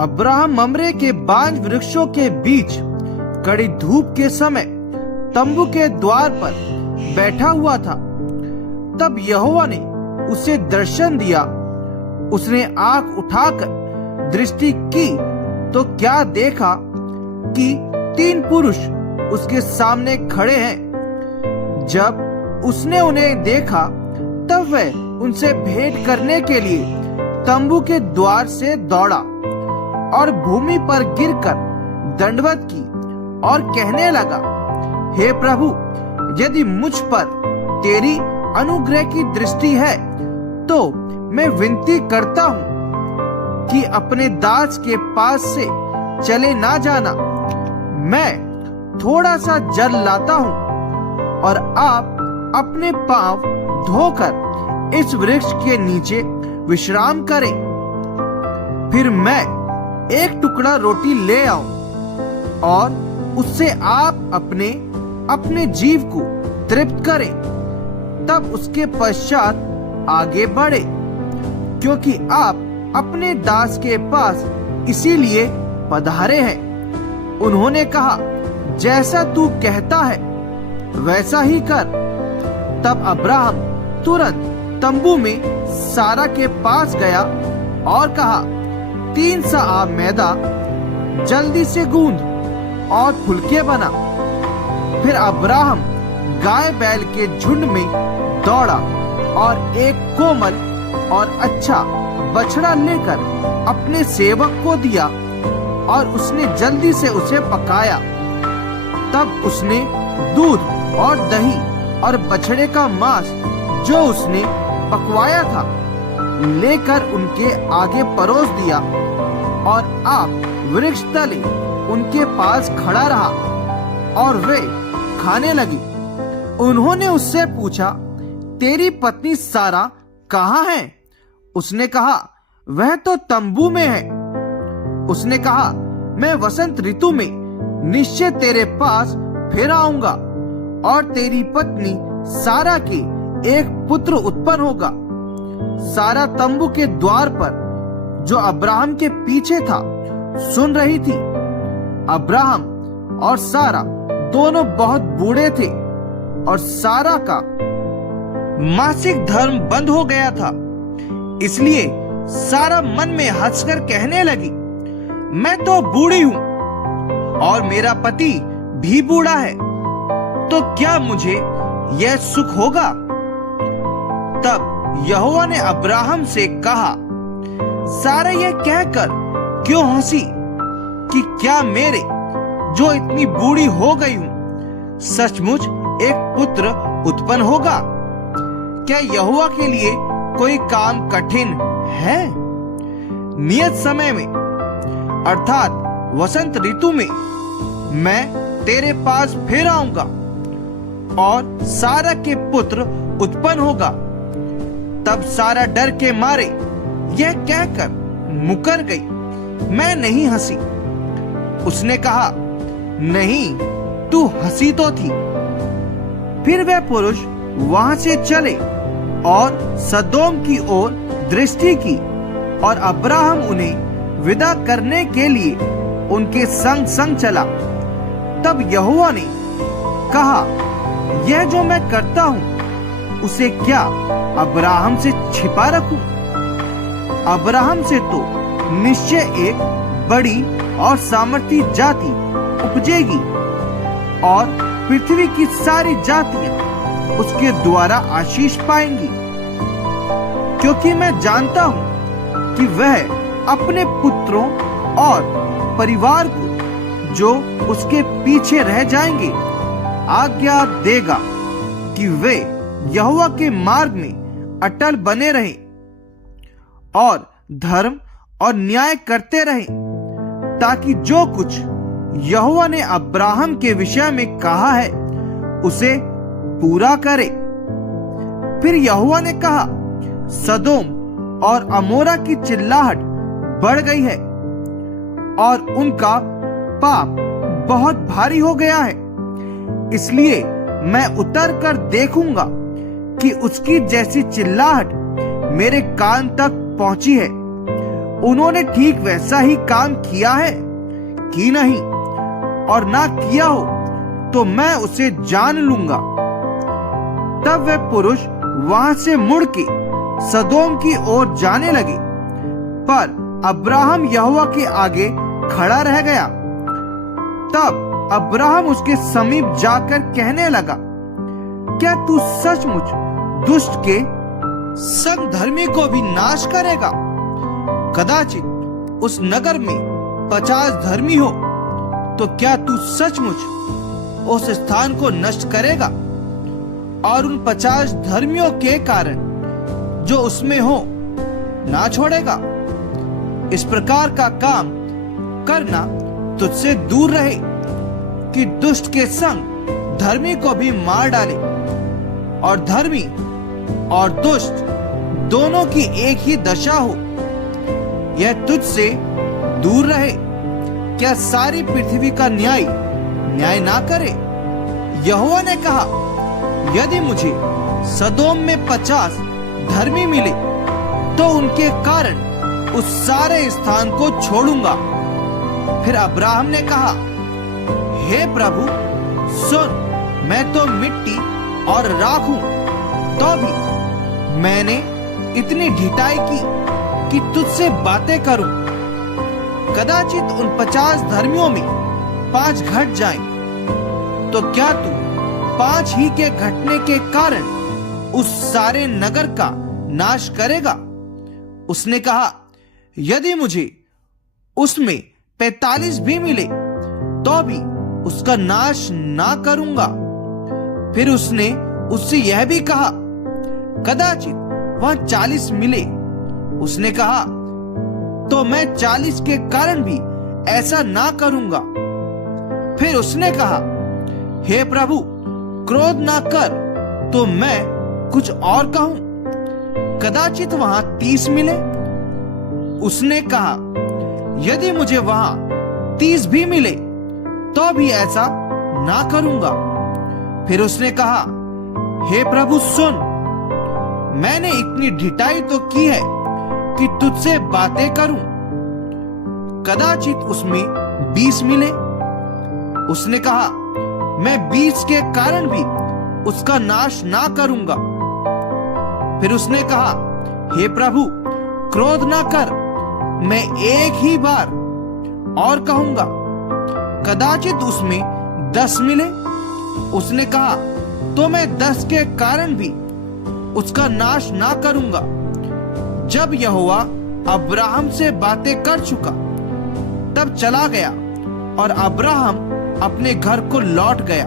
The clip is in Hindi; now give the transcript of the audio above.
अब्राहम ममरे के बांज वृक्षों के बीच कड़ी धूप के समय तंबू के द्वार पर बैठा हुआ था। तब यहोवा ने उसे दर्शन दिया। उसने आंख उठाकर दृष्टि की तो क्या देखा कि 3 पुरुष उसके सामने खड़े हैं। जब उसने उन्हें देखा तब वह उनसे भेंट करने के लिए तंबू के द्वार से दौड़ा और भूमि पर गिरकर दंडवत की और कहने लगा, हे प्रभु, यदि मुझ पर तेरी अनुग्रह की दृष्टि है तो मैं विनती करता हूँ कि अपने दास के पास से चले ना जाना। मैं थोड़ा सा जल लाता हूँ और आप अपने पांव धोकर इस वृक्ष के नीचे विश्राम करें। फिर मैं एक टुकड़ा रोटी ले आऊं और उससे आप अपने जीव को तृप्त करें। तब उसके पश्चात आगे बढ़े, क्योंकि आप अपने दास के पास इसीलिए पधारे हैं। उन्होंने कहा, जैसा तू कहता है वैसा ही कर। तब अब्राहम तुरंत तंबू में सारा के पास गया और कहा, 3 सआ मैदा जल्दी से गूंद और फुलके बना। फिर अब्राहम गाय बैल के झुंड में दौड़ा और एक कोमल और अच्छा बछड़ा लेकर अपने सेवक को दिया और उसने जल्दी से उसे पकाया। तब उसने दूध और दही और बछड़े का मांस जो उसने पकवाया था लेकर उनके आगे परोस दिया और आप वृक्ष तले उनके पास खड़ा रहा और वे खाने लगी। उन्होंने उससे पूछा, तेरी पत्नी सारा कहाँ है? उसने कहा, वह तो तंबू में है। उसने कहा, मैं वसंत ऋतु में निश्चय तेरे पास फिर आऊंगा और तेरी पत्नी सारा के एक पुत्र उत्पन्न होगा। सारा तंबू के द्वार पर जो अब्राहम के पीछे था सुन रही थी। अब्राहम और सारा दोनों बहुत बूढ़े थे और सारा का मासिक धर्म बंद हो गया था। इसलिए सारा मन में हंसकर कहने लगी, मैं तो बूढ़ी हूं और मेरा पति भी बूढ़ा है, तो क्या मुझे यह सुख होगा? तब यहोवा ने अब्राहम से कहा, सारा यह कहकर क्यों हंसी कि क्या मेरे जो इतनी बूढ़ी हो गई हूं सचमुच एक पुत्र उत्पन्न होगा? क्या यहोवा के लिए कोई काम कठिन है? नियत समय में अर्थात वसंत ऋतु में मैं तेरे पास फिर आऊंगा और सारा के पुत्र उत्पन्न होगा। तब सारा डर के मारे यह कहकर मुकर गई, मैं नहीं हंसी। उसने कहा, नहीं, तू हंसी तो थी। फिर वह पुरुष वहां से चले और सदोम की ओर दृष्टि की और अब्राहम उन्हें विदा करने के लिए उनके संग संग चला। तब यहोवा ने कहा, यह जो मैं करता हूं उसे क्या अब्राहम से छिपा रखूं? अब्राहम से तो निश्चय एक बड़ी और सामर्थी जाति उपजेगी और पृथ्वी की सारी जातियां उसके द्वारा आशीष पाएंगी, क्योंकि मैं जानता हूं कि वह अपने पुत्रों और परिवार को जो उसके पीछे रह जाएंगे आज्ञा देगा कि वे यहोवा के मार्ग में अटल बने रहें और धर्म और न्याय करते रहें, ताकि जो कुछ यहोवा ने अब्राहम के विषय में कहा है उसे पूरा करे। फिर यहोवा ने कहा, सदोम और अमोरा की चिल्लाहट बढ़ गई है और उनका पाप बहुत भारी हो गया है। इसलिए मैं उतर कर देखूंगा कि उसकी जैसी चिल्लाहट मेरे कान तक पहुंची है। उन्होंने ठीक वैसा ही काम किया है कि नहीं, और ना किया हो तो मैं उसे जान लूंगा। तब वे पुरुष वहां से मुड़ के सदोम की ओर जाने लगे, पर अब्राहम यहोवा के आगे खड़ा रह गया। तब अब्राहम उसके समीप जाकर कहने लगा, क्या तू सचमुच दुष्ट के संग धर्मी को भी नाश करेगा? कदाचित उस नगर में 50 धर्मी हो, तो क्या तू सचमुच उस स्थान को नष्ट करेगा और उन 50 धर्मियों के कारण जो उसमें हो ना छोड़ेगा? इस प्रकार का काम करना तुझसे दूर रहे कि दुष्ट के संग धर्मी को भी मार डाले, और धर्मी और दुष्ट दोनों की एक ही दशा हो। यह तुझसे दूर रहे। क्या सारी पृथ्वी का न्याय ना करे? यहोवा ने कहा, यदि मुझे सदोम में 50 धर्मी मिले तो उनके कारण उस सारे स्थान को छोड़ूंगा। फिर अब्राहम ने कहा, हे प्रभु सुन, मैं तो मिट्टी और राख हूं, तो भी मैंने इतनी ढिठाई की कि तुझसे बातें करूं। कदाचित उन 50 धर्मियों में 5 घट जाएं, तो क्या तू 5 ही के घटने के कारण उस सारे नगर का नाश करेगा? उसने कहा, यदि मुझे उसमें 45 भी मिले तो भी उसका नाश ना करूंगा। फिर उसने उससे यह भी कहा, कदाचित वह 40 मिले। उसने कहा, तो मैं 40 के कारण भी ऐसा ना करूंगा। फिर उसने कहा, हे प्रभु क्रोध ना कर, तो मैं कुछ और कहूं। कदाचित वहां 30 मिले। उसने कहा, यदि मुझे वहां 30 भी मिले तो भी ऐसा ना करूंगा। फिर उसने कहा, हे प्रभु सुन, मैंने इतनी ढिठाई तो की है कि तुझसे बातें करूं। कदाचित उसमें 20 मिले। उसने कहा, मैं 20 के कारण भी उसका नाश ना करूंगा। फिर उसने कहा, हे प्रभु क्रोध ना कर, मैं एक ही बार और कहूंगा। कदाचित उसमें 10 मिले। उसने कहा, तो मैं 10 के कारण भी उसका नाश ना करूंगा। जब यहोवा अब्राहम से बातें कर चुका, तब चला गया और अब्राहम अपने घर को लौट गया।